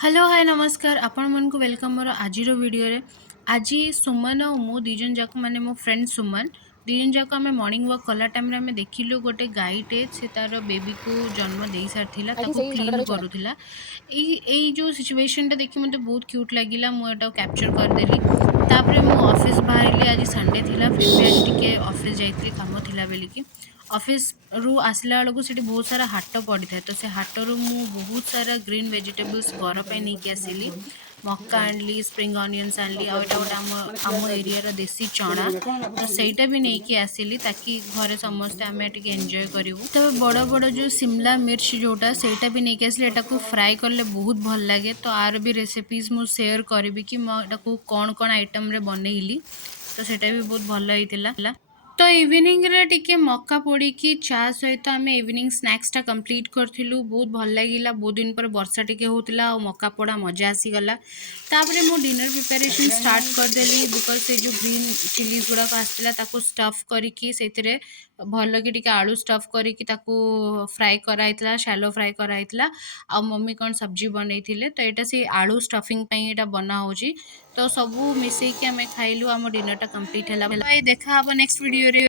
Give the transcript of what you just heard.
Hello hi नमस्कार आपण मन को वेलकम मोर आज वीडियो रे। आज सुमन और मु दीजन जाक माने मो फ्रेंड सुमन दीजन जाक आम मॉर्निंग वॉक कला टाइम रे देखिलु गोटे गाईटे से तार बेबी को जन्म दे सारथिला ଆଜି ताको ସେଇ क्लीन ଝଗଡ଼ାରେ ଚଳା। करूथिला। एई जो सिचुएशन टा देखि मते बहुत क्यूट लागिला मु एटा कैप्चर कर देली। तापरे मु ऑफिस बाहरिली आज संडे थिला फिर भी आज टिके ऑफिस जाइतली काम थिला बेली कि ऑफिस रु आसला बेलू से बहुत सारा हाट पड़ी था तो से हाटरू मु बहुत सारा ग्रीन वेजिटेबल्स घर पे नहीं कि आसिली। मक्का आनली स्प्रिंग अनियंस आनली आ एटा गोटे आम एरिया देसी चना तो सहीटा भी नहीं कि आसिली ताकि घरे समस्ते आम टिके एंजॉय करूँ। तो बड़ बड़ जो शिमला मिर्च जोटा सेटा भी नहीं कि आसिली एटा को फ्राई करले बहुत भल लगे तो आर भी रेसिपीज मु शेयर करी कि मुझे कौन कौन आइटम रे बनैली तो सेटा भी बहुत भल होइतिला। तो इवनिंग रे टिके मक्का पोड़ी की चा सहित आम इवनिंग स्नैक्स टा कंप्लीट करथिलु बहुत भल लागिला। बहुत दिन पर वर्षा टिके होतिला और मक्का पोड़ा मजा आसीगला। तापरे मो डिनर प्रिपरेशन स्टार्ट करदेली बिकज से जो ग्रीन चिलीज गुड़ाक आसला ताको स्टफ करिकी सेतिरे भल कि टिके आलू स्टफ करिकी ताको फ्राई कराइतला शैलो फ्राई कराइतला। आ मम्मी कौन सब्जी बनैथिले तो एटा से आलू स्टफिंग पई एटा बना होची। तो सबू मिसेकी आमे खाइलु आम डिनर टा कंप्लीट हैला। बाय देखा हबो नेक्स्ट वीडियो रे।